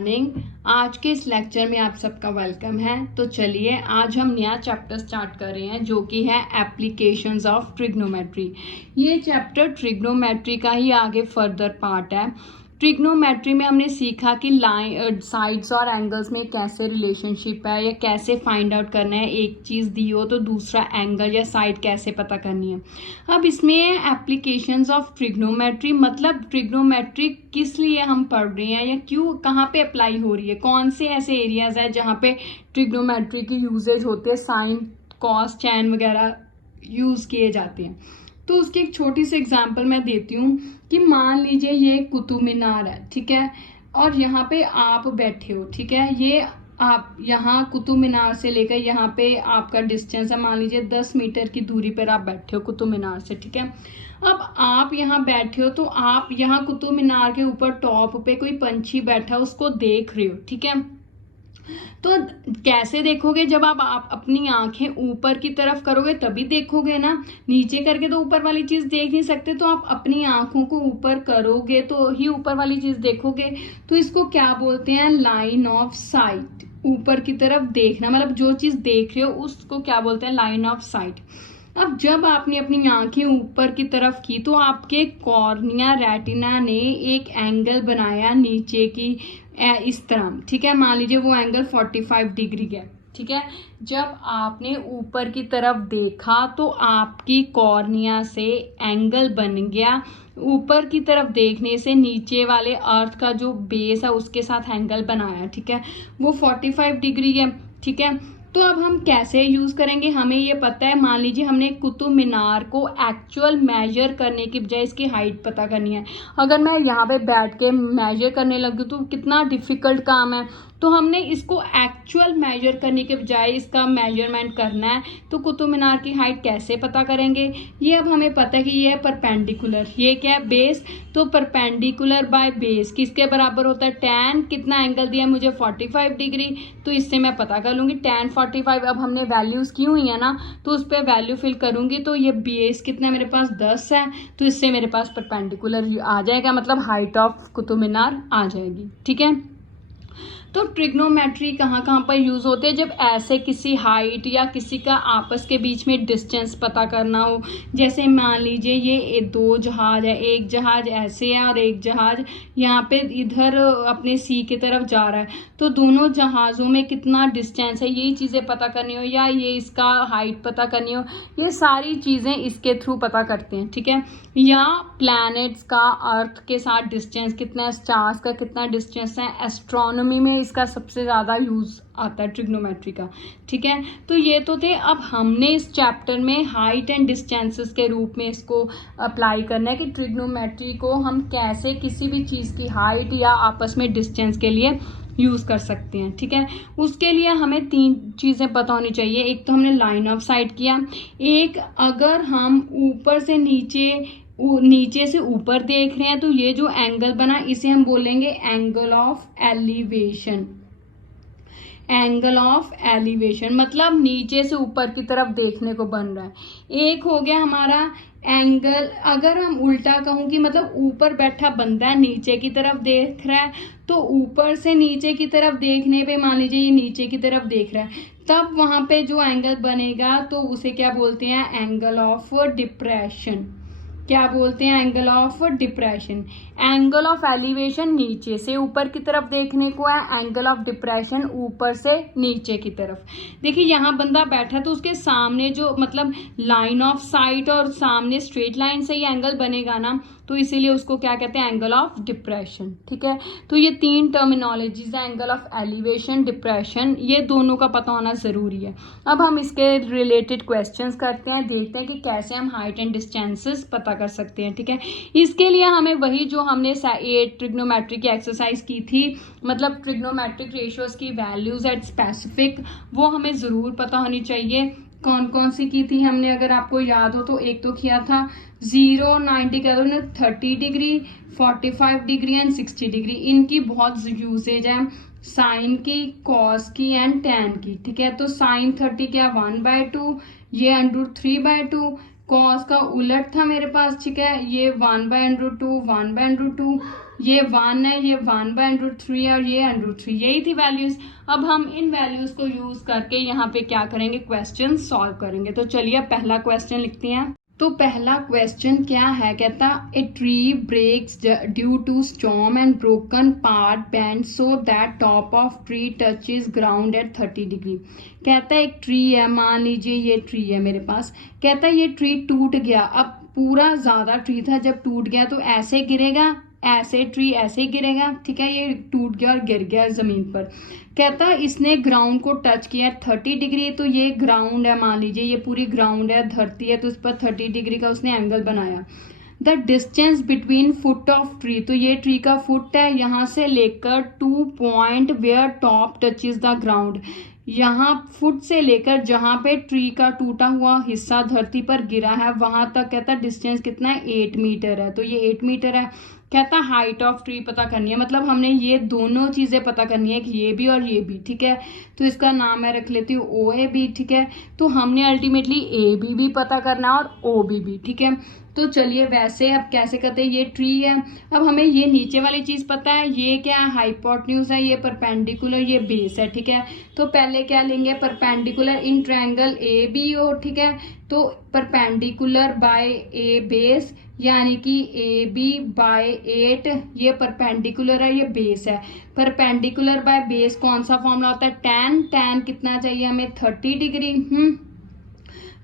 Morning. आज के इस लेक्चर में आप सबका वेलकम है। तो चलिए आज हम नया चैप्टर स्टार्ट कर रहे हैं जो कि है एप्लीकेशंस ऑफ ट्रिग्नोमेट्री। ये चैप्टर ट्रिग्नोमेट्री का ही आगे फर्दर पार्ट है। ट्रिग्नोमेट्री में हमने सीखा कि साइड्स और एंगल्स में कैसे रिलेशनशिप है या कैसे फाइंड आउट करना है, एक चीज़ दी हो तो दूसरा एंगल या साइड कैसे पता करनी है। अब इसमें एप्लीकेशंस ऑफ ट्रिग्नोमेट्री, मतलब ट्रिग्नोमेट्री किस लिए हम पढ़ रहे हैं या क्यों, कहाँ पे अप्लाई हो रही है, कौन से ऐसे एरियाज है जहाँ पे ट्रिग्नोमेट्री की यूजेज होते हैं, साइन कॉस टैन वगैरह यूज़ किए जाते हैं। तो उसकी एक छोटी सी एग्जांपल मैं देती हूँ कि मान लीजिए ये कुतुब मीनार है, ठीक है, और यहाँ पे आप बैठे हो, ठीक है। ये आप यहाँ कुतुब मीनार से लेकर यहाँ पे आपका डिस्टेंस है, मान लीजिए 10 मीटर की दूरी पर आप बैठे हो कुतुब मीनार से, ठीक है। अब आप यहाँ बैठे हो तो आप यहाँ कुतुब मीनार के ऊपर टॉप पे कोई पंछी बैठा है उसको देख रहे हो, ठीक है। तो कैसे देखोगे, जब आप अपनी आंखें ऊपर की तरफ करोगे तभी देखोगे ना, नीचे करके तो ऊपर वाली चीज देख नहीं सकते। तो आप अपनी आंखों को ऊपर करोगे तो ही ऊपर वाली चीज देखोगे। तो इसको क्या बोलते हैं, लाइन ऑफ साइट। ऊपर की तरफ देखना, मतलब जो चीज देख रहे हो उसको क्या बोलते हैं, लाइन ऑफ साइट। अब जब आपने अपनी आंखें ऊपर की तरफ की तो आपके कॉर्निया रेटिना ने एक एंगल बनाया नीचे की इस तरह, ठीक है। मान लीजिए वो एंगल 45 डिग्री है, ठीक है। जब आपने ऊपर की तरफ देखा तो आपकी कॉर्निया से एंगल बन गया। ऊपर की तरफ देखने से नीचे वाले अर्थ का जो बेस है उसके साथ एंगल बनाया, ठीक है, वो 45 डिग्री है, ठीक है। तो अब हम कैसे यूज करेंगे, हमें ये पता है। मान लीजिए हमने कुतुब मीनार को एक्चुअल मेजर करने की बजाय इसकी हाइट पता करनी है। अगर मैं यहाँ पे बैठ के मेजर करने लगी तो कितना डिफिकल्ट काम है। तो हमने इसको एक्चुअल मेजर करने के बजाय इसका मेजरमेंट करना है। तो कुतुब मीनार की हाइट कैसे पता करेंगे, ये अब हमें पता है कि ये है परपेंडिकुलर, ये क्या है, बेस। तो परपेंडिकुलर बाय बेस किसके बराबर होता है, टैन। कितना एंगल दिया है मुझे, 45 डिग्री। तो इससे मैं पता कर लूंगी टैन 45। अब हमने वैल्यूज की हुई है ना, तो उस पर वैल्यू फिल करूंगी। तो ये बेस कितना मेरे पास 10 है, तो इससे मेरे पास परपेंडिकुलर आ जाएगा, मतलब हाइट ऑफ कुतुब मीनार आ जाएगी, ठीक है। तो ट्रिग्नोमेट्री कहाँ कहाँ पर यूज होते हैं, जब ऐसे किसी हाइट या किसी का आपस के बीच में डिस्टेंस पता करना हो। जैसे मान लीजिए ये दो जहाज है, एक जहाज ऐसे है और एक जहाज यहाँ पे इधर अपने सी की तरफ जा रहा है। तो दोनों जहाजों में कितना डिस्टेंस है, यही चीजें पता करनी हो, या ये इसका हाइट पता करनी हो, ये सारी चीजें इसके थ्रू पता करते हैं, ठीक है। या प्लैनेट्स का अर्थ के साथ डिस्टेंस कितना है, स्टार्स का कितना डिस्टेंस है, एस्ट्रोनॉमी में इसका सबसे ज्यादा यूज आता है ट्रिग्नोमेट्री का, ठीक है। तो ये तो थे। अब हमने इस चैप्टर में हाइट एंड डिस्टेंसेस के रूप में इसको अप्लाई करना है कि ट्रिग्नोमेट्री को हम कैसे किसी भी चीज की हाइट या आपस में डिस्टेंस के लिए यूज कर सकते हैं, ठीक है। उसके लिए हमें 3 चीजें पता होनी चाहिए। एक तो हमने लाइन ऑफ साइट किया, एक अगर हम ऊपर से नीचे से ऊपर देख रहे हैं तो ये जो एंगल बना इसे हम बोलेंगे angle of elevation. Angle of elevation मतलब नीचे से ऊपर की तरफ देखने को बन रहा है। एक हो गया हमारा एंगल, अगर हम उल्टा कहूं कि मतलब ऊपर बैठा बंदा नीचे की तरफ देख रहा है, तो ऊपर से नीचे की तरफ देखने पे मान लीजिए ये नीचे की तरफ देख रहा है, तब वहां पे जो एंगल बनेगा तो उसे क्या बोलते हैं, एंगल ऑफ डिप्रेशन। क्या बोलते हैं, angle of depression. Angle of elevation नीचे से ऊपर की तरफ देखने को है, एंगल ऑफ डिप्रेशन ऊपर से नीचे की तरफ। देखिए यहाँ बंदा बैठा तो उसके सामने जो मतलब लाइन ऑफ साइट और सामने स्ट्रेट लाइन से ही एंगल बनेगा ना, तो इसीलिए उसको क्या कहते हैं, एंगल ऑफ डिप्रेशन, ठीक है। तो ये 3 टर्मिनोलॉजीज है, एंगल ऑफ एलिवेशन, डिप्रेशन, ये दोनों का पता होना जरूरी है। अब हम इसके रिलेटेड क्वेश्चंस करते हैं, देखते हैं कि कैसे हम हाइट एंड डिस्टेंसेस पता कर सकते हैं, ठीक है। इसके लिए हमें वही जो हमने ट्रिग्नोमेट्री की एक्सरसाइज की थी, मतलब ट्रिग्नोमेट्रिक रेशियोज की वैल्यूज एट स्पेसिफिक, वो हमें जरूर पता होनी चाहिए। कौन कौन सी की थी हमने, अगर आपको याद हो तो एक तो किया था 0, 90 का 30 डिग्री, 45 डिग्री एंड 60 डिग्री। इनकी बहुत यूजेज है, साइन की, कॉस की एंड टैन की, ठीक है। तो साइन 30 क्या 1/2, ये √3/2। कॉस का उलट था मेरे पास, ठीक है, ये 1/√2, 1/√2। ये 1 है, ये 1/√3 है और ये √3, यही थी वैल्यूज। अब हम इन वैल्यूज को यूज करके यहाँ पे क्या करेंगे, क्वेश्चन सॉल्व करेंगे। तो चलिए अब पहला क्वेश्चन लिखते हैं। तो पहला क्वेश्चन क्या है, कहता a tree breaks due to storm and broken part bend so that top of tree touches ground at 30 degree. कहता है एक ट्री है, मान लीजिए ये ट्री है मेरे पास, कहता है ये ट्री टूट गया। अब पूरा ज्यादा ट्री था, जब टूट गया तो ऐसे गिरेगा, ऐसे ट्री ऐसे ही गिरेगा, ठीक है, ये टूट गया और गिर गया जमीन पर। कहता है इसने ग्राउंड को टच किया 30 डिग्री, तो ये ग्राउंड है, मान लीजिए ये पूरी ग्राउंड है, धरती है, तो इस पर 30 डिग्री का उसने एंगल बनाया। The distance between foot of tree, तो ये ट्री का फुट है, यहाँ से लेकर 2 point where top touches the ground, यहाँ फुट से लेकर जहां पे ट्री का टूटा हुआ हिस्सा धरती पर गिरा है वहां तक, कहता है डिस्टेंस कितना है, 8 मीटर है। तो ये 8 मीटर है। कहता है हाइट ऑफ ट्री पता करनी है, मतलब हमने ये दोनों चीजें पता करनी है कि ये भी और ये भी, ठीक है। तो इसका नाम मैं रख लेती हूँ OAB, ठीक है। तो हमने अल्टीमेटली AB भी पता करना है और OB भी, ठीक है। तो चलिए वैसे अब कैसे करते हैं, ये ट्री है, अब हमें ये नीचे वाली चीज पता है, ये क्या है, हाइपोटेन्यूज है, ये परपेंडिकुलर, ये बेस है, ठीक है। तो पहले क्या लेंगे, परपेंडिकुलर इन ट्रायंगल ABO, ठीक है। तो परपेंडिकुलर बाय A बेस, यानी कि AB/8, ये परपेंडिकुलर है, ये बेस है। परपेंडिकुलर बाय बेस कौन सा फॉर्मूला होता है, tan कितना चाहिए हमें, 30 डिग्री।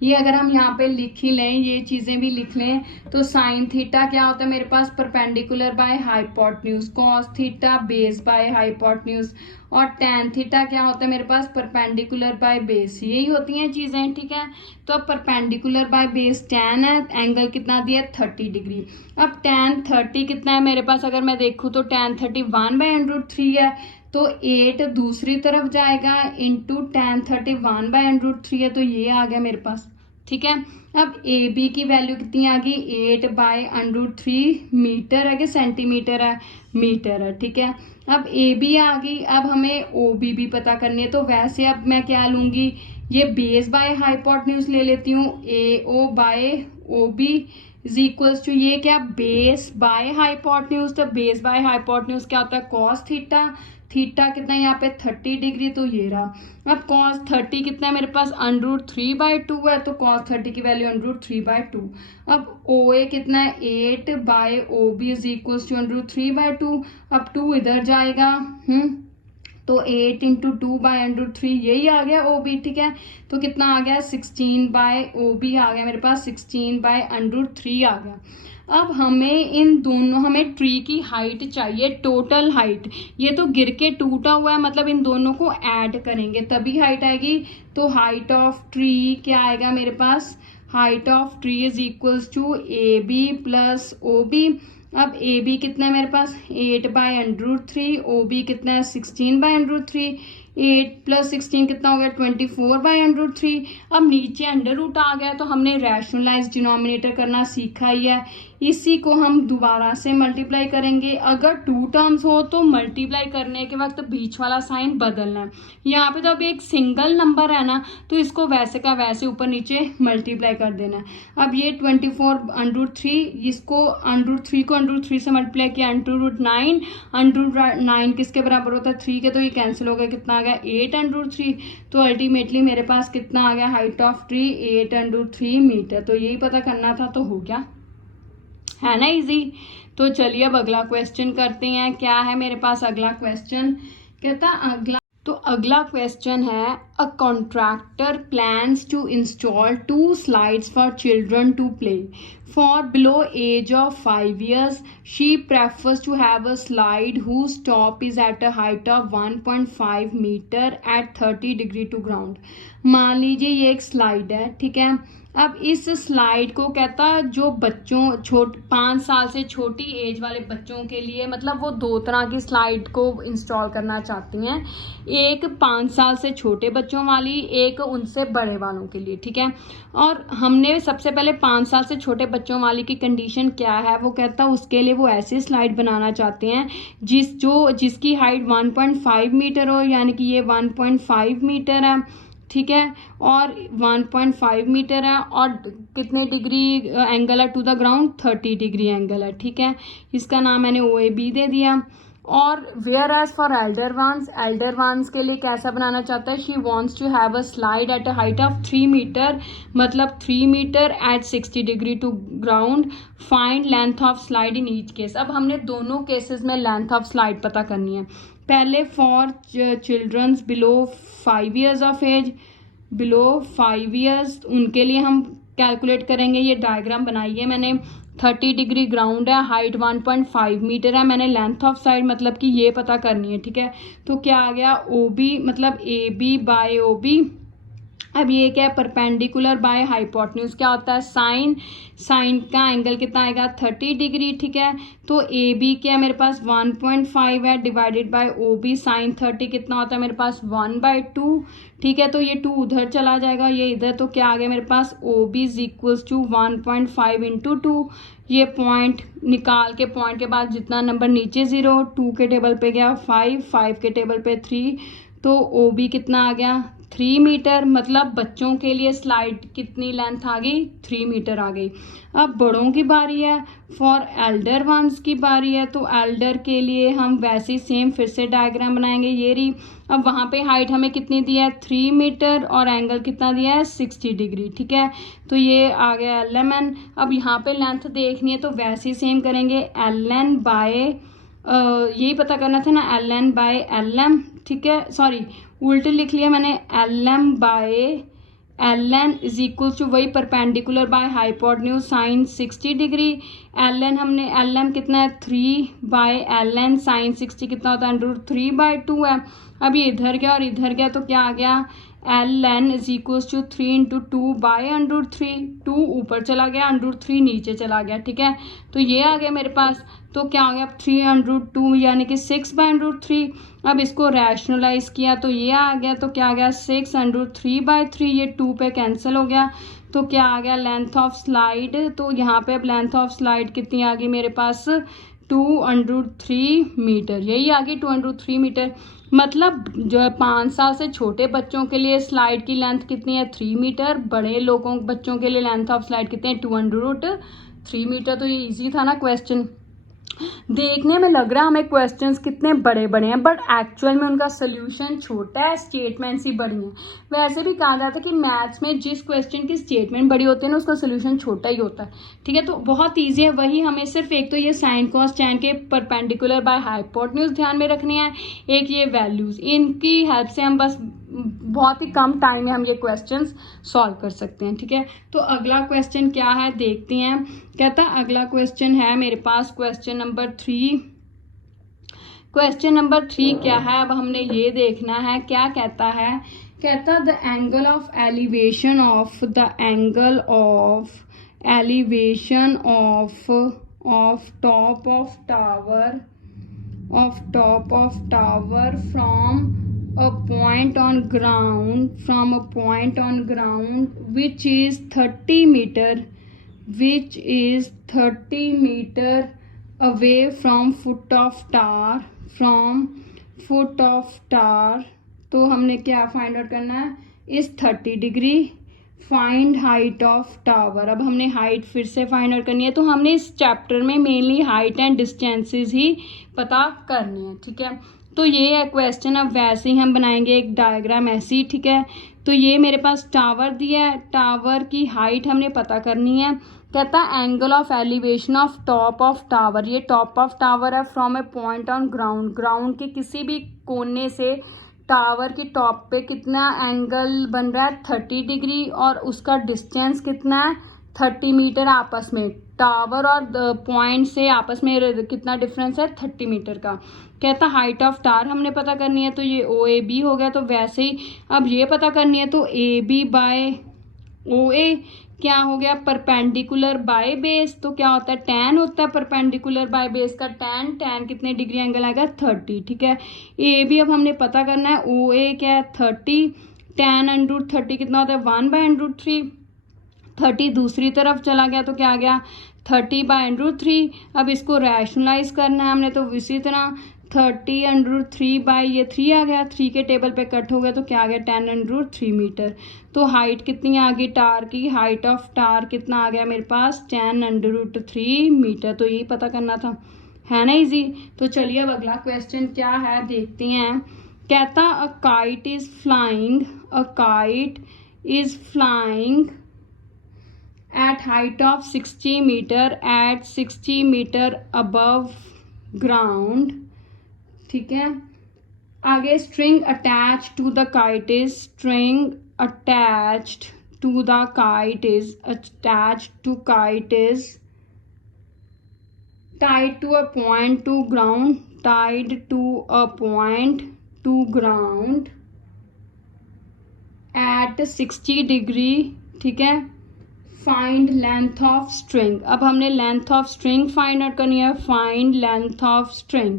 ये अगर हम यहाँ पे लिख ही लें, ये चीजें भी लिख लें, तो साइन थीटा क्या होता है मेरे पास, perpendicular by hypotenuse, cos theta base by hypotenuse, और टैन थीटा क्या होता है मेरे पास, परपेंडिकुलर बाय बेस। यही होती हैं चीजें, ठीक है। तो अब परपेंडिकुलर बाय बेस टैन है, एंगल कितना दिया, 30 डिग्री। अब टैन 30 कितना है मेरे पास, अगर मैं देखूँ तो टैन 30 1/√3 है, तो 8 दूसरी तरफ जाएगा इंटू टैन 30 1/√3 है, तो ये आ गया मेरे पास, ठीक है। अब AB की वैल्यू कितनी आ गई, 8/√3 मीटर है कि सेंटीमीटर है, मीटर है, ठीक है। अब AB आ गई, अब हमें OB भी पता करनी है। तो वैसे अब मैं क्या लूंगी, ये बेस बाय हाइपोटेन्यूज ले लेती हूँ, AO/OB इज इक्वल्स टू ये क्या, बेस बाय हाइपोटेन्यूज। तो बेस बाय हाइपोटेन्यूज क्या होता है, कॉस थीटा, थीटा कितना है यहाँ पे 30 डिग्री, तो ये रहा। अब cos 30 कितना है मेरे पास, √3/2 है, तो cos 30 की वैल्यू √3/2। अब OA कितना है, 8/OB इज इक्वल्स टू √3/2। अब 2 इधर जाएगा, तो 8 × 2/√3 यही आ गया OB, ठीक है। तो कितना आ गया, 16/OB आ गया मेरे पास, 16/√3 आ गया। अब हमें इन दोनों, हमें ट्री की हाइट चाहिए, टोटल हाइट। ये तो गिर के टूटा हुआ है, मतलब इन दोनों को ऐड करेंगे तभी हाइट आएगी। तो हाइट ऑफ ट्री क्या आएगा मेरे पास, height of tree is equals to AB + OB। अब AB कितना है मेरे पास, 8/√3, OB कितना है, 16/√3, 8 + 16 कितना हो गया, 24/√3। अब नीचे अंडर रूट आ गया, तो हमने रैशनलाइज डिनोमिनेटर करना सीखा ही है, इसी को हम दोबारा से मल्टीप्लाई करेंगे। अगर 2 टर्म्स हो तो मल्टीप्लाई करने के वक्त बीच वाला साइन बदलना है। यहाँ पे तो अब एक सिंगल नंबर है ना, तो इसको वैसे का वैसे ऊपर नीचे मल्टीप्लाई कर देना है। अब ये 24/√3, इसको √3 को √3 से मल्टीप्लाई किया, √9, √9 किसके बराबर होता है, 3 के, तो ये कैंसिल हो गया, कितना आ गया, 8/√3। तो अल्टीमेटली मेरे पास कितना आ गया, हाइट ऑफ ट्री 8/√3 मीटर। तो यही पता करना था, तो हो गया, है ना इजी। तो चलिए अब अगला क्वेश्चन करते हैं। क्या है मेरे पास अगला क्वेश्चन, कहता अगला क्वेश्चन है, a contractor plans to install 2 slides for children to play for below age of 5 years. She prefers to have a slide whose top is at a height of 1.5 metre at 30 degree to ground. मान लीजिए ये एक slide है, ठीक है। अब इस slide को कहता जो बच्चों 5 साल से छोटी एज वाले बच्चों के लिए, मतलब वो 2 तरह की स्लाइड को इंस्टॉल करना चाहती हैं, एक 5 साल से छोटे बच्चों वाली, एक उनसे बड़े वालों के लिए, ठीक है। और हमने सबसे पहले 5 साल से छोटे बच्चों वाली की कंडीशन क्या है, वो कहता उसके लिए वो ऐसी स्लाइड बनाना चाहते हैं जिसकी हाइट 1.5 मीटर हो, यानी कि ये 1.5 मीटर है, ठीक है, और 1.5 मीटर है, और कितने डिग्री एंगल है to the ground, 30 degree angle है, ठीक है। इसका नाम मैंने OAB दे दिया। और whereas for elder ones के लिए कैसा बनाना चाहता है, she wants to have a slide at a height of 3 metre, मतलब 3 metre at 60 degree to ground, find length of slide in each case. अब हमने दोनों केसेस में लेंथ ऑफ स्लाइड पता करनी है। पहले for childrens below 5 years of age, below 5 years, उनके लिए हम कैलकुलेट करेंगे। ये डायग्राम बनाई है मैंने। 30 डिग्री ग्राउंड है, हाइट 1.5 मीटर है, मैंने लेंथ ऑफ साइड मतलब कि ये पता करनी है, ठीक है। तो क्या आ गया, OB मतलब AB बाय OB। अब ये क्या है, परपेंडिकुलर बाय हाइपोटेन्यूज क्या होता है, साइन का एंगल कितना आएगा, 30 डिग्री, ठीक है। तो AB क्या है मेरे पास 1.5 है, डिवाइडेड बाय OB साइन 30 कितना होता है मेरे पास 1/2, ठीक है। तो ये 2 उधर चला जाएगा, ये इधर, तो क्या आ गया मेरे पास OB is equals to 1.5 into 2। ये पॉइंट निकाल के, पॉइंट के बाद जितना नंबर नीचे 0, 2 के टेबल पे गया 5 के टेबल पे 3, तो OB कितना आ गया 3 मीटर। मतलब बच्चों के लिए स्लाइड कितनी लेंथ आ गई, 3 मीटर आ गई। अब बड़ों की बारी है, फॉर एल्डर वंस की बारी है। तो एल्डर के लिए हम वैसे ही सेम फिर से डायग्राम बनाएंगे, ये रही। अब वहाँ पे हाइट हमें कितनी दिया है 3 मीटर, और एंगल कितना दिया है 60 डिग्री, ठीक है। तो ये आ गया LMN। अब यहाँ पे लेंथ देखनी है तो वैसे ही सेम करेंगे, LN बाय यही पता करना था ना, LN बाय LM, ठीक है। सॉरी उल्टे लिख लिया मैंने, LM by LN is equal to वही perpendicular by hypotenuse sine 60 degree. LN हमने, LM कितना है 3 बाय LN साइन 60 कितना होता है √3/2 है। अब ये इधर गया और इधर गया, तो क्या आ गया, LN is equal to 3 into 2 by √3, 2 ऊपर चला गया, √3 नीचे चला गया, ठीक है। तो ये आ गया मेरे पास, तो क्या आ गया 3/2 यानी कि 6/√3। अब इसको रैशनलाइज किया तो ये आ गया, तो क्या आ गया 6/3/3, ये 2 पे कैंसिल हो गया। तो क्या आ गया लेंथ ऑफ स्लाइड, तो यहाँ पे अब लेंथ ऑफ स्लाइड कितनी आ गई मेरे पास 2/3 मीटर, यही आ गई 2/3 मीटर। मतलब जो है 5 साल से छोटे बच्चों के लिए स्लाइड की लेंथ कितनी है 3 मीटर, बड़े लोगों बच्चों के लिए लेंथ ऑफ स्लाइड कितनी है 2/3 मीटर। तो ये इजी था ना क्वेश्चन। देखने में लग रहा है हमें क्वेश्चंस कितने बड़े बड़े हैं, बट एक्चुअल में उनका सोल्यूशन छोटा है, स्टेटमेंट्स ही बड़ी हैं। वैसे भी कहा जाता है कि मैथ्स में जिस क्वेश्चन की स्टेटमेंट बड़ी होती है ना, उसका सोल्यूशन छोटा ही होता है, ठीक है। तो बहुत ईजी है, वही हमें सिर्फ एक तो ये साइन कॉस टैन के परपेंडिकुलर बाय हाइपोटेन्यूज ध्यान में रखनी है, एक ये वैल्यूज, इनकी हेल्प से हम बस बहुत ही कम टाइम में हम ये क्वेश्चंस सॉल्व कर सकते हैं, ठीक है। तो अगला क्वेश्चन क्या है देखते हैं। कहता अगला क्वेश्चन है मेरे पास क्वेश्चन नंबर 3। क्वेश्चन नंबर 3 क्या है, अब हमने ये देखना है क्या कहता है। कहता the angle of elevation of top of tower from a point on ground which is 30 meter away from foot of tower, तो हमने क्या फाइंड आउट करना है इस 30 degree, find height of tower. अब हमने हाइट फिर से फाइंड आउट करनी है, तो हमने इस चैप्टर में मेनली हाइट एंड डिस्टेंसेस ही पता करनी है, ठीक है। तो ये है क्वेश्चन। अब वैसे ही हम बनाएंगे एक डायग्राम ऐसी, ठीक है। तो ये मेरे पास टावर दिया है, टावर की हाइट हमने पता करनी है। कहता है angle of elevation of top of tower, ये टॉप ऑफ टावर है from A point on ground के किसी भी कोने से टावर की टॉप पे कितना एंगल बन रहा है 30 डिग्री, और उसका डिस्टेंस कितना है 30 मीटर। आपस में टावर और पॉइंट से आपस में कितना डिफरेंस है 30 मीटर का। कहता हाइट ऑफ टावर हमने पता करनी है, तो ये OAB हो गया। तो वैसे ही अब ये पता करनी है, तो AB बाय OA क्या हो गया परपेंडिकुलर बाय बेस, तो क्या होता है tan होता है परपेंडिकुलर बाय बेस का, tan कितने डिग्री एंगल आएगा 30, ठीक है। AB अब हमने पता करना है, OA क्या है 30, tan√30 कितना होता है 1/√3, 30 दूसरी तरफ चला गया तो क्या आ गया 30/√3। अब इसको रैशनलाइज करना है हमने, तो इसी तरह 30√3 बाई ये 3 आ गया, 3 के टेबल पे कट हो गया तो क्या आ गया 10√3 मीटर। तो हाइट कितनी आ गई टार की, हाइट ऑफ टार कितना आ गया मेरे पास 10√3 मीटर। तो यही पता करना था, है ना इजी। तो चलिए अब अगला क्वेश्चन क्या है देखते हैं। कहता a kite is flying at height of 60 meter at 60 meter above ground, ठीक है। आगे string attached to the kite is tied to a point to ground at 60 degree, ठीक है। Find length of string. अब हमने length of string find out करनी है, find length of string.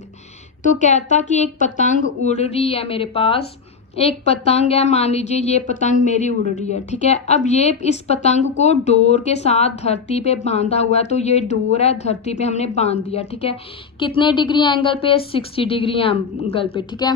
तो कहता कि एक पतंग उड़ रही है मेरे पास, एक पतंग है, मान लीजिए ये पतंग मेरी उड़ रही है, ठीक है। अब ये इस पतंग को डोर के साथ धरती पे बांधा हुआ है, तो ये डोर है धरती पे हमने बांध दिया, ठीक है। कितने डिग्री एंगल पे, 60 डिग्री एंगल पे, ठीक है।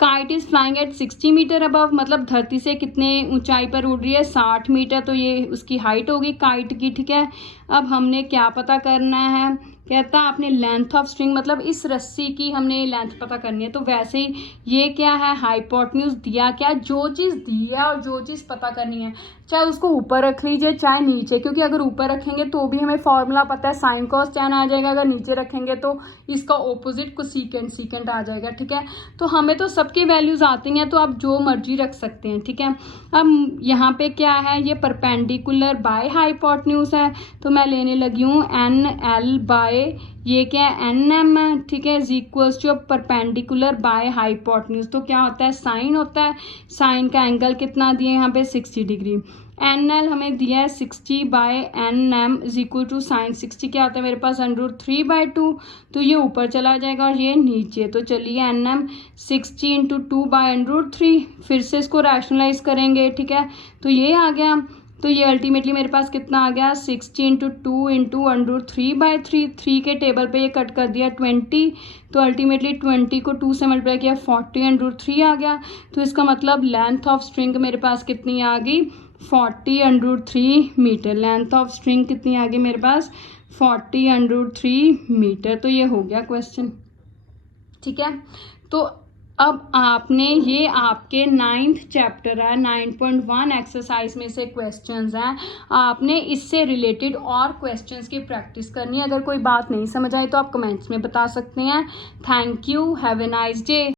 Kite is flying at 60 metre above, मतलब धरती से कितने ऊंचाई पर उड़ रही है 60 मीटर, तो ये उसकी हाइट होगी काइट की, ठीक है। अब हमने क्या पता करना है, कहता आपने लेंथ ऑफ स्ट्रिंग मतलब इस रस्सी की हमने लेंथ पता करनी है। तो वैसे ही ये क्या है हाइपोटेन्यूज दिया, क्या जो चीज़ दी है और जो चीज़ पता करनी है, चाहे उसको ऊपर रख लीजिए चाहे नीचे, क्योंकि अगर ऊपर रखेंगे तो भी हमें फॉर्मूला पता है साइन कॉस टैन आ जाएगा, अगर नीचे रखेंगे तो इसका ऑपोजिट कोसेकेंट आ जाएगा, ठीक है। तो हमें तो सबकी वैल्यूज़ आती हैं, तो आप जो मर्जी रख सकते हैं, ठीक है। अब यहाँ पे क्या है, ये परपेंडिकुलर बाय हाइपोटेन्यूज है, तो मैं लेने लगी हूँ NL बाय ये क्या है NM है, ठीक है, is equals to perpendicular by hypotenuse. तो क्या होता है साइन होता है, साइन का एंगल कितना दिए यहाँ पे 60 डिग्री। NL हमें दिया है 60 by NM is equal to sine 60 क्या होता है मेरे पास √3/2, तो ये ऊपर चला जाएगा और ये नीचे। तो चलिए NM 60 × 2 बाय √3, फिर से इसको रैशनलाइज करेंगे, ठीक है। तो ये आ गया, तो ये अल्टीमेटली मेरे पास कितना आ गया 60 × 2 × √3/3, 3 के टेबल पे ये कट कर दिया 20, तो अल्टीमेटली 20 को 2 से मल्टीप्लाई किया 40 √3 आ गया। तो इसका मतलब लेंथ ऑफ स्ट्रिंग मेरे पास कितनी आ गई 40 √3 मीटर। लेंथ ऑफ स्ट्रिंग कितनी आ गई मेरे पास 40 √3 मीटर। तो ये हो गया क्वेश्चन, ठीक है। तो अब आपने ये आपके 9th चैप्टर है 9.1 एक्सरसाइज में से क्वेश्चंस हैं, आपने इससे रिलेटेड और क्वेश्चंस की प्रैक्टिस करनी है। अगर कोई बात नहीं समझ आई तो आप कमेंट्स में बता सकते हैं। Thank you, have a nice day.